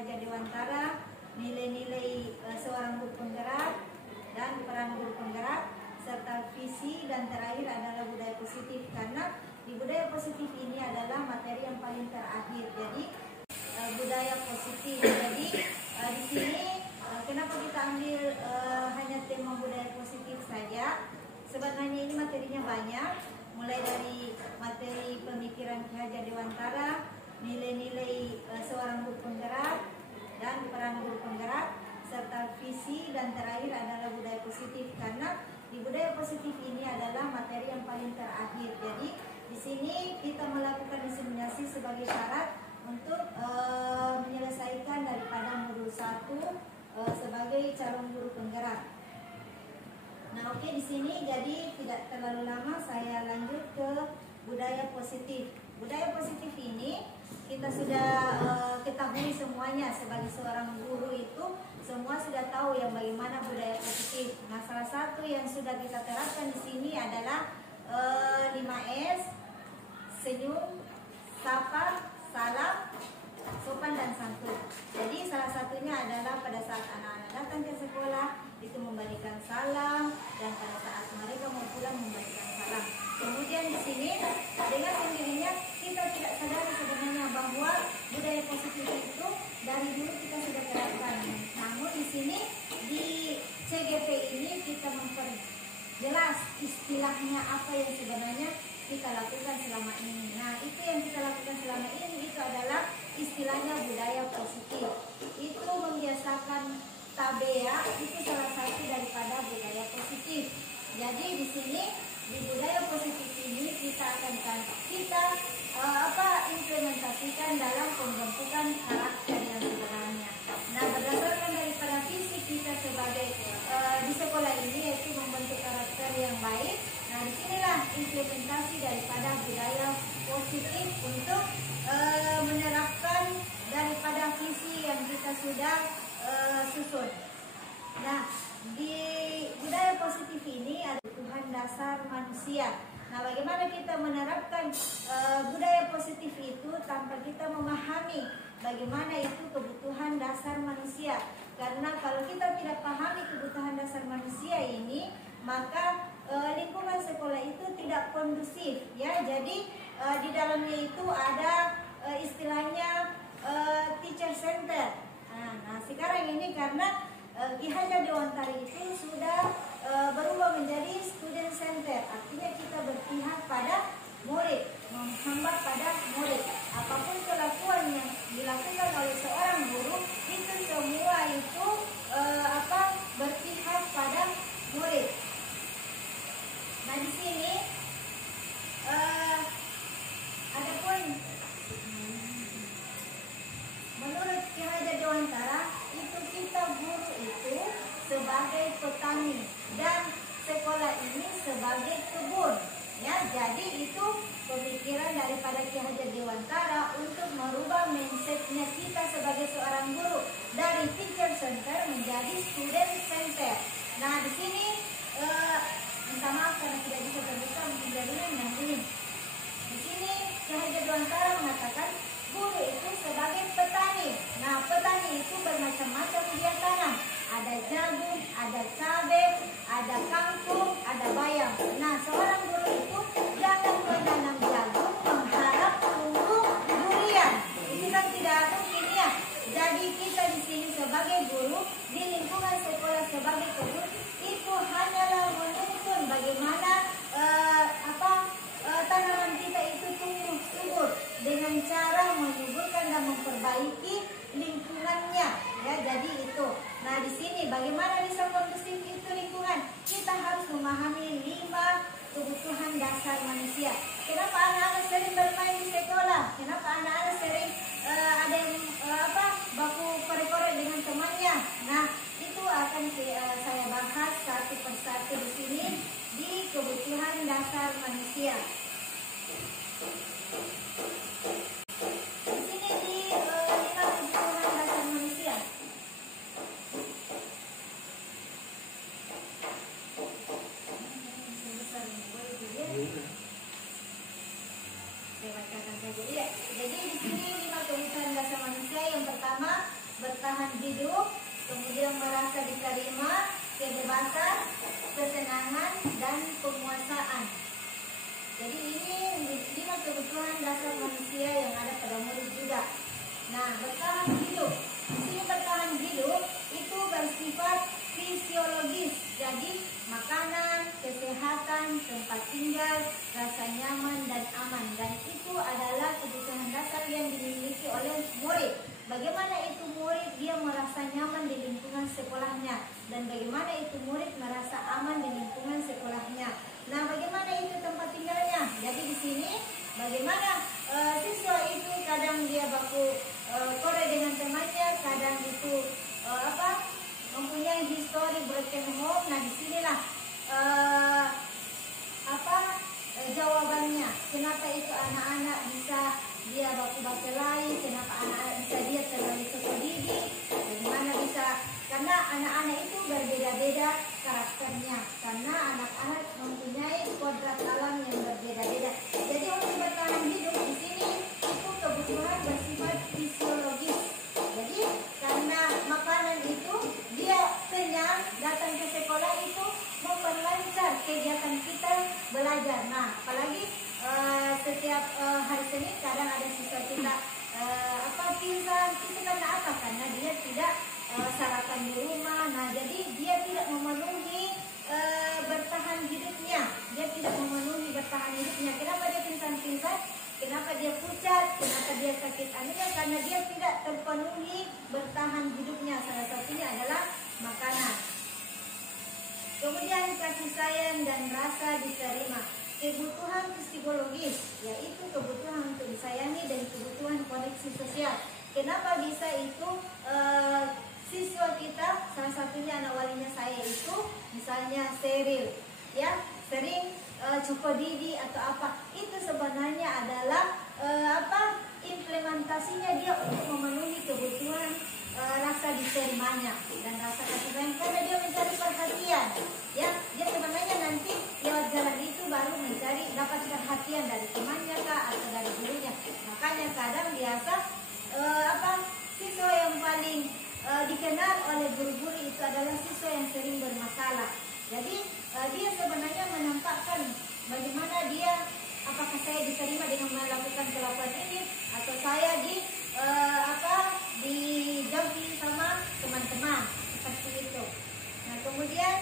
Hajar Dewantara, nilai-nilai seorang guru penggerak dan peran guru penggerak, serta visi, dan terakhir adalah budaya positif. Karena di budaya positif ini adalah materi yang paling terakhir. Jadi budaya positif. Jadi di sini kenapa kita ambil hanya tema budaya positif saja? Sebenarnya ini materinya banyak, mulai dari materi pemikiran Ki Hajar Dewantara, nilai-nilai seorang guru penggerak dan peran guru penggerak, serta visi, dan terakhir adalah budaya positif. Karena di budaya positif ini adalah materi yang paling terakhir. Jadi di sini kita melakukan diseminasi sebagai syarat untuk menyelesaikan daripada modul 1 sebagai calon guru penggerak. Nah, oke, di sini jadi tidak terlalu lama, saya lanjut ke budaya positif. Budaya positif ini kita sudah ketahui semuanya. Sebagai seorang guru itu semua sudah tahu yang bagaimana budaya positif. Nah, salah satu yang sudah kita terapkan di sini adalah 5S: senyum, sapa, salam, sopan, dan santun. Jadi salah satunya adalah pada saat anak-anak datang ke sekolah itu memberikan salam, dan pada saat mereka mau pulang memberikan salam. Kemudian di sini dengan sendirinya kita tidak sadari sebenarnya bahwa budaya positif itu dari dulu kita sudah terapkan. Namun di sini di CGP ini kita memperjelas istilahnya apa yang sebenarnya kita lakukan selama ini. Nah, itu yang kita lakukan selama ini itu adalah istilahnya budaya positif. Itu membiasakan tabea, itu salah satu daripada budaya positif. Jadi di sini di budaya positif ini kita akan implementasikan dalam pembentukan karakter yang sebenarnya. Nah, berdasarkan daripada visi kita sebagai di sekolah ini yaitu membentuk karakter yang baik. Nah, disinilah implementasi daripada budaya positif untuk menerapkan daripada visi yang kita sudah susun. Nah, di budaya positif ini ada kebutuhan dasar manusia. Nah, bagaimana kita menerapkan budaya positif itu tanpa kita memahami bagaimana itu kebutuhan dasar manusia? Karena kalau kita tidak pahami kebutuhan dasar manusia ini, maka lingkungan sekolah itu tidak kondusif, ya. Jadi di dalamnya itu ada istilahnya teacher center. Nah, sekarang ini karena Ki Hajar Dewantara itu sudah berubah menjadi student center. Artinya kita berpihak pada murid, menghambat pada murid. Apapun kelakuan yang dilakukan oleh seorang guru itu semua itu berpihak pada murid. Nah, di sini adapun menurut Ki Hajar Dewantara itu kita guru itu sebagai petani dan sekolah ini sebagai kebun, ya. Jadi itu pemikiran daripada Ki Hajar Dewantara untuk merubah mindsetnya kita sebagai seorang guru dari teacher center menjadi student center. Nah, di sini minta maaf karena tidak bisa terbuka, mungkin dari yang ini. Di sini Ki Hajar Dewantara mengatakan guru itu sebagai petani. Nah, petani itu bermacam-macam dia tanam. Ada jagung, ada cabai, ada kangkung, ada bayam. Nah, seorang guru itu jangan menanam jagung mengharap tumbuh durian. Itu kan tidak mungkin, ya. Jadi kita di sini sebagai guru di lingkungan sekolah sebagai guru itu hanyalah menuntun bagaimana tanaman kita itu tumbuh subur dengan cara menyuburkan dan memperbaiki lingkungannya, ya. Jadi itu. Nah, di sini bagaimana bisa kondusif itu lingkungan? Kita harus memahami 5 kebutuhan dasar manusia. Kenapa anak-anak sering bermain di sekolah? Kenapa anak-anak sering ada yang baku korek-korek dengan temannya? Nah, itu akan saya bahas satu persatu di sini di kebutuhan dasar manusia. Di sini di 5 kebutuhan dasar manusia. Saya bacakan saja. Ya, jadi di sini 5 kebutuhan dasar manusia. Yang pertama Nah, bertahan hidup. Di sini bertahan hidup itu bersifat fisiologis. Jadi makanan, kesehatan, tempat tinggal, rasa nyaman dan aman. Dan itu adalah kebutuhan dasar yang dimiliki oleh murid. Bagaimana itu murid dia merasa nyaman di lingkungan sekolahnya, dan bagaimana itu murid merasa aman di lingkungan sekolahnya. Nah, bagaimana itu tempat tinggalnya? Jadi di sini bagaimana siswa itu kadang dia baku kore dengan temannya, kadang itu mempunyai histori broken home. Nah, disinilah jawabannya. Kenapa itu anak-anak bisa dia baku lain? Kenapa anak-anak bisa dia terlalu sekodidik? Bagaimana bisa? Karena anak-anak itu berbeda-beda karakternya. Karena anak-anak mempunyai kodrat alam yang berbeda-beda. Jadi untuk bertahan hidup di sini itu kebutuhan bersifat fisiologis. Jadi karena makanan itu dia kenyang, datang ke sekolah itu memperlancar kegiatan kita belajar. Nah, apalagi setiap hari Senin kadang ada siswa kita pingsan. Itu karena apa? Karena dia tidak sarapan di rumah. Nah, jadi dia tidak memenuhi bertahan hidupnya. Dia tidak memenuhi bertahan hidupnya. Kenapa dia pingsan-pingsan? Kenapa dia pucat? Kenapa dia sakit anemia? Karena dia tidak terpenuhi bertahan hidupnya. Salah satunya adalah makanan. Kemudian kasih sayang dan rasa diterima. Kebutuhan psikologis, yaitu kebutuhan untuk disayangi dan kebutuhan koneksi sosial. Kenapa bisa itu siswa kita, salah satunya anak walinya saya itu, misalnya steril, ya, sering cukodidi atau apa, itu sebenarnya adalah implementasinya dia untuk memenuhi kebutuhan rasa diterimanya dan rasa kasih sayang, karena dia mencari perhatian, ya, dia sebenarnya nanti lewat jalan itu baru mencari dapat perhatian dari temannya kah atau dari gurunya. Makanya kadang biasa siswa yang paling dikenal oleh guru-guru itu adalah siswa yang sering bermasalah. Jadi dia sebenarnya menampakkan bagaimana dia, apakah saya diterima dengan melakukan kelakuan ini, atau saya dijauhi sama teman-teman, seperti itu. Nah, kemudian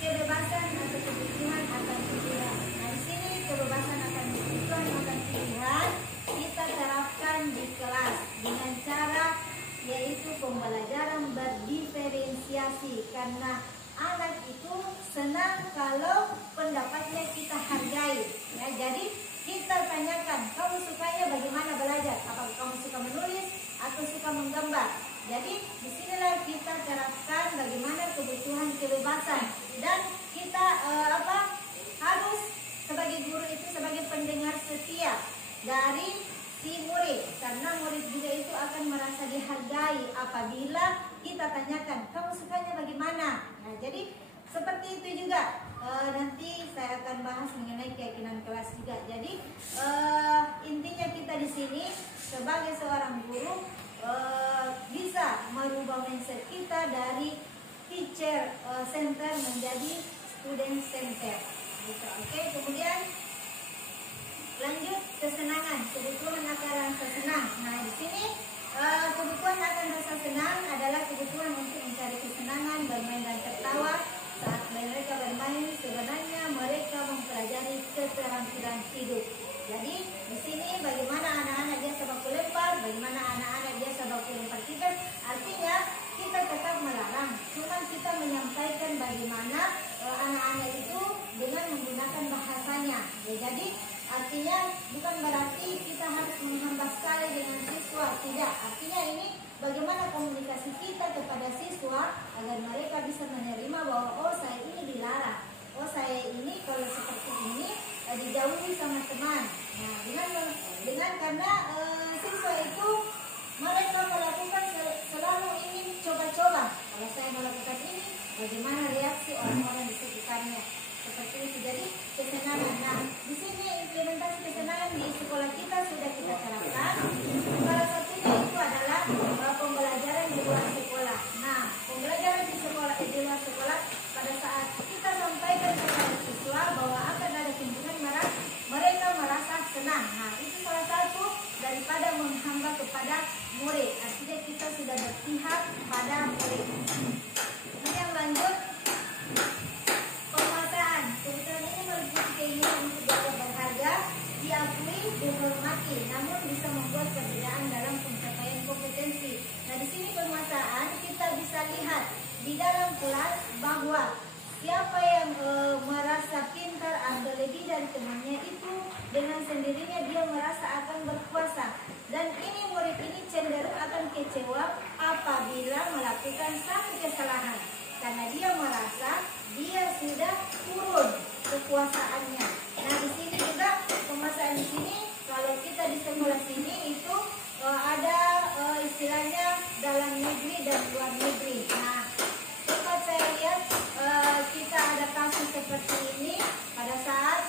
kebebasan atau kebutuhan akan pilihan. Nah, di sini kebebasan akan kebutuhan akan pilihan kita terapkan di kelas dengan cara yaitu pembelajaran berdiferensiasi, karena anak itu senang kalau pendapatnya kita hargai, ya. Jadi kita tanyakan, kamu sukanya bagaimana belajar? Apakah kamu suka menulis atau suka menggambar? Jadi disinilah kita terapkan bagaimana kebutuhan kebebasan, dan kita harus sebagai guru itu sebagai pendengar setia dari si murid, karena murid juga itu akan merasa dihargai apabila kita tanyakan, kamu sukanya bagaimana? Nah, jadi seperti itu juga. Nanti saya akan bahas mengenai keyakinan kelas juga. Jadi intinya kita di sini sebagai seorang guru bisa merubah mindset kita dari teacher center menjadi student center. Gitu. Oke, kemudian lanjut kesenangan, kebutuhan akan rasa senang. Nah, di sini kebutuhan akan rasa senang adalah kebutuhan untuk mencari kesenangan, bermain dan tertawa. Saat mereka bermain, sebenarnya mereka mempelajari keterampilan hidup. Jadi di sini bagaimana anak-anak biasa baku lempar, bagaimana anak-anak biasa baku lempar tiket. Artinya kita tetap melarang, cuma kita menyampaikan bagaimana anak-anak itu dengan menggunakan bahasanya. Ya, jadi artinya bukan berarti kita harus menghambat sekali dengan siswa, tidak. Artinya ini bagaimana komunikasi kita kepada siswa agar mereka bisa menerima bahwa oh, saya ini dilarang, oh, saya ini kalau seperti ini dijauhi sama teman. Nah, dengan karena siswa itu mereka melakukan selalu ingin coba-coba. Kalau saya melakukan ini, bagaimana reaksi orang-orang di sekitarnya? Seperti itu. Jadi kesenangan. Nah, di sini implementasi kesenangan di sekolah kita sudah kita terapkan. Salah satunya itu adalah pembelajaran di luar sekolah. Nah, pembelajaran di luar sekolah pada saat kita sampaikan kepada siswa bahwa akan ada kunjungan mereka merasa senang. Nah, itu salah satu dari temannya itu dengan sendirinya dia merasa akan berkuasa. Dan ini murid ini cenderung akan kecewa apabila melakukan satu kesalahan, karena dia merasa dia sudah turun kekuasaannya. Nah, di sini juga penguasaan di sini kalau kita di sekolah sini itu ada istilahnya dalam negeri dan luar negeri. Nah, tempat saya lihat kita ada kasus seperti ini pada saat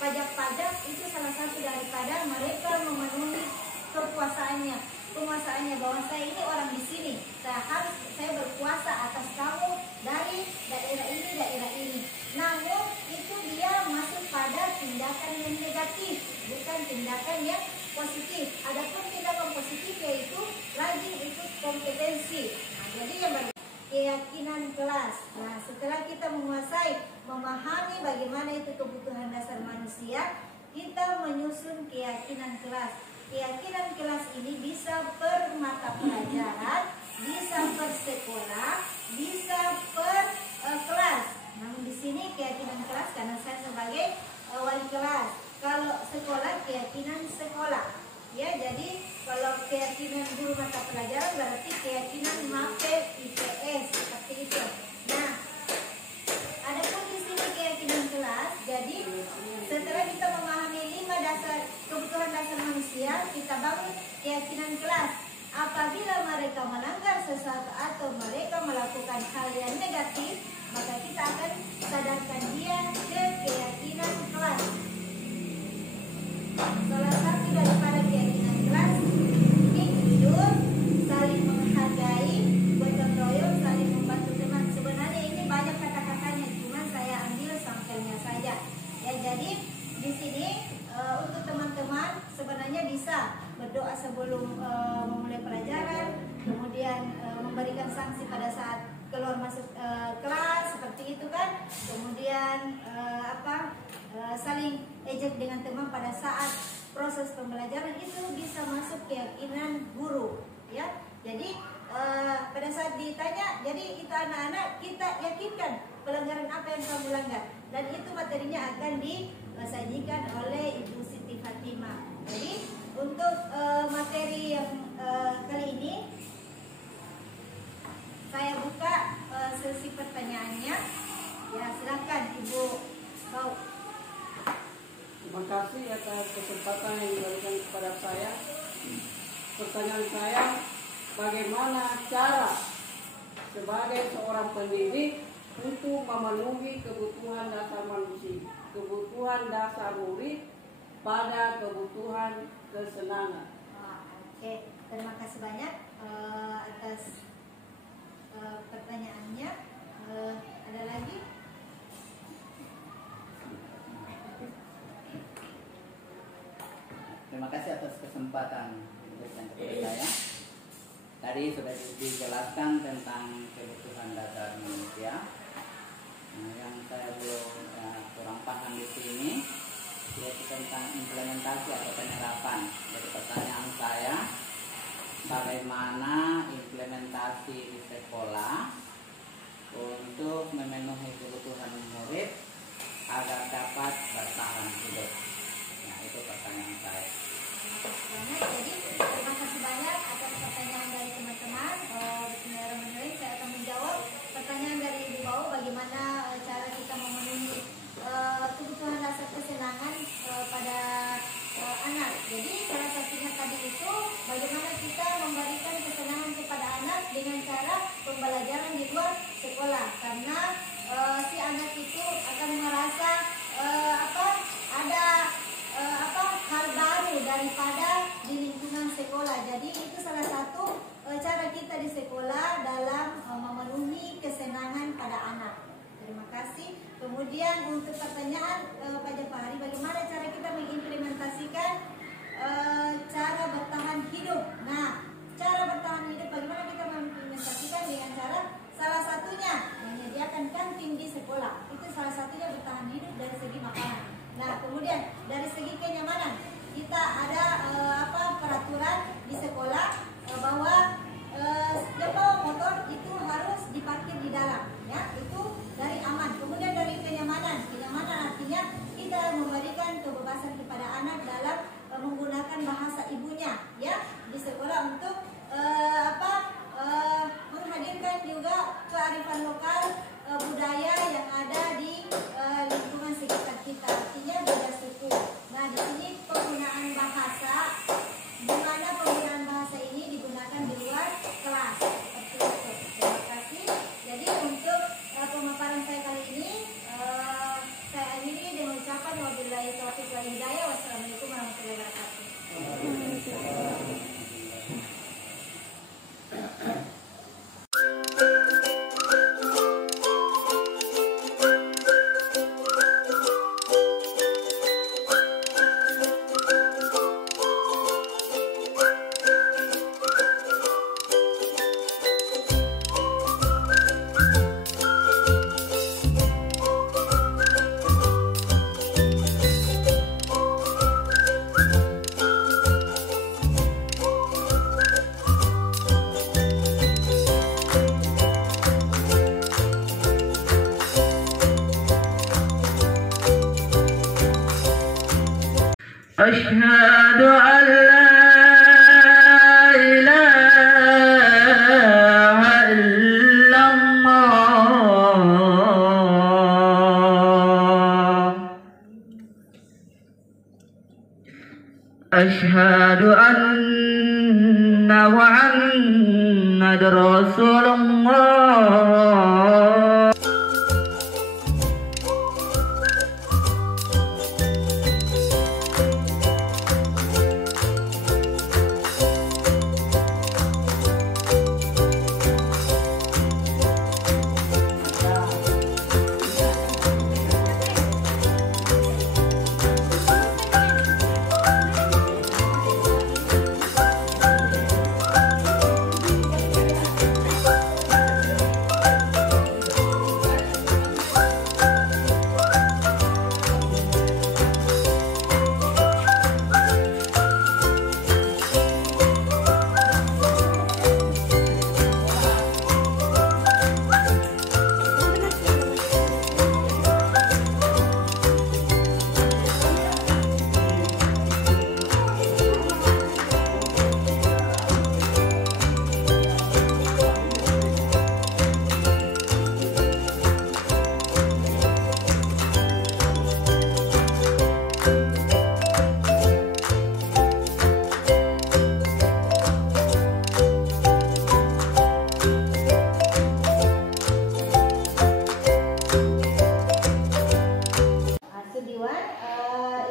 pajak-pajak itu salah satu daripada mereka memenuhi penguasaannya bahwa saya ini orang di sini, saya berkuasa atas kamu dari daerah ini. Namun itu dia masuk pada tindakan yang negatif, bukan tindakan yang positif. Adapun tindakan positif yaitu rajin ikut kompetensi. Nah, jadi yang baru keyakinan kelas. Nah, setelah kita memahami bagaimana itu kebutuhan dasar manusia, kita menyusun keyakinan kelas. Keyakinan kelas ini bisa per mata pelajaran, bisa per sekolah, bisa per kelas. Namun di sini keyakinan kelas karena saya sebagai wali kelas. Kalau sekolah keyakinan sekolah. Ya, jadi kalau keyakinan guru mata pelajaran berarti keyakinan MAPE IPS seperti itu. Nah, adapun di sini keyakinan kelas. Jadi setelah kita memahami 5 dasar kebutuhan dasar manusia, kita bangun keyakinan kelas. Apabila mereka melanggar sesuatu atau mereka melakukan hal yang negatif, maka kita akan sadarkan dia ke keyakinan kelas. Salah satu daripada keyakinan kelas ini jujur, saling menghargai, gotong royong, saling membantu teman. Sebenarnya ini banyak kata-katanya, cuma saya ambil sampelnya saja. Ya, jadi di sini untuk teman-teman sebenarnya bisa berdoa sebelum memulai pelajaran, kemudian memberikan sanksi pada saat keluar masuk kelas seperti itu kan, kemudian saling ejek dengan teman pada saat proses pembelajaran, itu bisa masuk keyakinan guru ya. Jadi pada saat ditanya, jadi kita anak-anak kita yakinkan pelanggaran apa yang kamu langgar, dan itu materinya akan disajikan oleh Ibu Siti Fatimah. Jadi untuk materi yang kali ini saya buka sesi pertanyaannya. Ya, silakan Ibu Bau. Terima kasih atas kesempatan yang diberikan kepada saya. Pertanyaan saya, bagaimana cara sebagai seorang pendidik untuk memenuhi kebutuhan dasar manusia, kebutuhan dasar murid pada kebutuhan kesenangan? Oke, terima kasih banyak atas pertanyaannya. Ada lagi? Terima kasih atas kesempatan diberikan kepada saya. Tadi sudah dijelaskan tentang kebutuhan dasar manusia. Nah, yang saya belum kurang paham di sini yaitu tentang implementasi atau penerapan. Jadi pertanyaan saya, bagaimana implementasi di sekolah untuk memenuhi kebutuhan murid agar dapat bertahan hidup? Nah, itu pertanyaan saya. Jadi terima kasih banyak atas pertanyaan dari teman-teman. Bismillahirrahmanirrahim. Saya akan menjawab pertanyaan dari Ibu Bau, bagaimana cara kita memenuhi kebutuhan dasar kesenangan pada anak. Jadi salah satunya tadi itu bagaimana kita memberikan kesenangan kepada anak dengan cara pembelajaran di luar sekolah, karena si anak itu akan merasa ada hal baru daripada di lingkungan sekolah. Jadi itu salah satu cara kita di sekolah dalam memenuhi kesenangan pada anak. Terima kasih. Kemudian untuk pertanyaan Pak Jafari, bagaimana cara kita mengimplementasikan cara bertahan hidup? Nah, cara bertahan hidup bagaimana kita mengimplementasikan dengan cara salah satunya menyediakan kantin di sekolah. Itu salah satunya bertahan hidup dari segi makanan. Nah, kemudian dari segi kenyamanan kita ada peraturan di sekolah bahwa yang bawa motor itu harus diparkir di dalam, ya, itu dari aman. Kemudian dari kenyamanan artinya ya di sekolah untuk menghadirkan juga kearifan lokal budaya yang ada di lingkungan sekitar kita, artinya beda suku. Nah, di sini penggunaan bahasa, di mana penggunaan bahasa ini digunakan di luar kelas seperti itu. Terima kasih. Jadi untuk pemaparan saya kali ini saya akhiri dengan ucapan wabillahi taufiq wal hidayah. Wassalamualaikum warahmatullahi wabarakatuh. أشهد أن لا إله إلا الله أشهد أن محمد رسول الله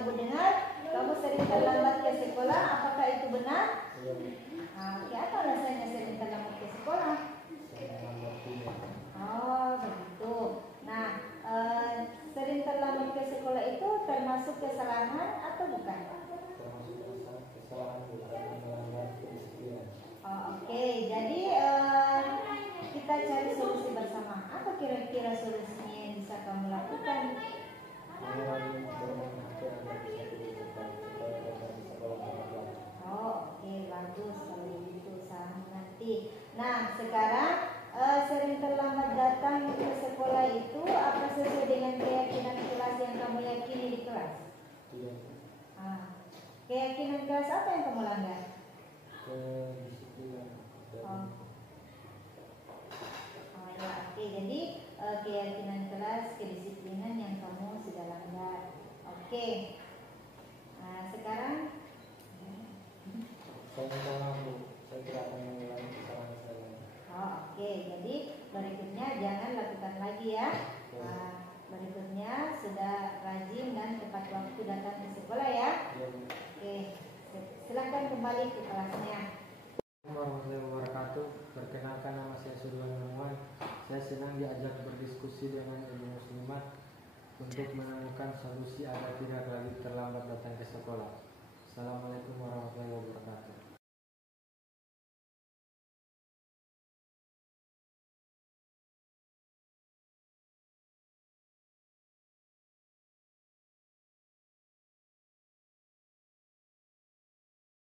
Ibu dengar kamu sering terlambat ke sekolah, apakah itu benar? Apa rasanya sering terlambat ke sekolah? Oh, begitu. Nah, sering terlambat ke sekolah itu termasuk kesalahan atau bukan? Oke. Jadi kita cari solusi bersama. Apa kira-kira solusinya yang bisa kamu lakukan? Oke, bagus kalau begitu, usaha nanti. Nah, sekarang sering terlambat datang ke sekolah itu apa sesuai dengan keyakinan kelas yang kamu yakini di kelas? Keyakinan kelas apa yang kamu langgar? Ya, oke. Jadi keyakinan kelas, kedisiplinan yang kamu sudah langgar. Oke. Nah, sekarang saya tidak akan mengulangi kesalahan saya. Oke. Jadi berikutnya jangan lakukan lagi ya. Berikutnya sudah rajin dan tepat waktu datang ke sekolah ya. Oke. Silakan kembali ke kelasnya. Warahmatullahi wabarakatuh. Perkenalkan, nama saya Suryan Nurman. Saya senang diajak berdiskusi dengan ibu muslimat untuk menemukan solusi agar tidak lagi terlambat datang ke sekolah. Assalamualaikum warahmatullahi wabarakatuh.